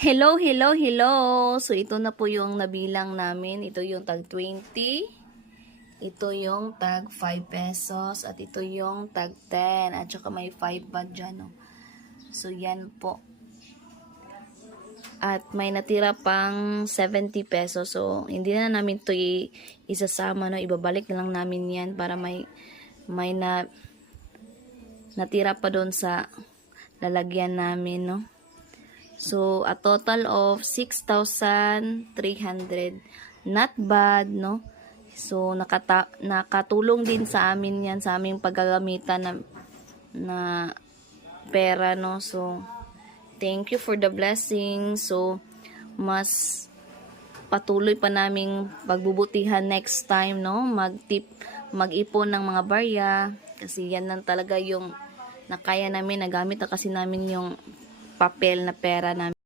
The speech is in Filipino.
Hello, hello, hello! So, ito na po yung nabilang namin. Ito yung tag 20. Ito yung tag 5 pesos. At ito yung tag 10. At saka may 5 pa dyan. Oh. So, yan po. At may natira pang 70 pesos. So, hindi na namin ito isasama. No? Ibabalik na lang namin yan para may natira pa doon sa lalagyan namin. No? So, a total of 6,300. Not bad, no? So, nakatulong din sa amin yan, sa aming paggagamitan na pera, no? So, thank you for the blessing. So, mas patuloy pa naming pagbubutihan next time, no? Mag-ipon ng mga barya. Kasi yan lang talaga yung nakaya namin, nagamit na kasi namin yung papel na pera namin.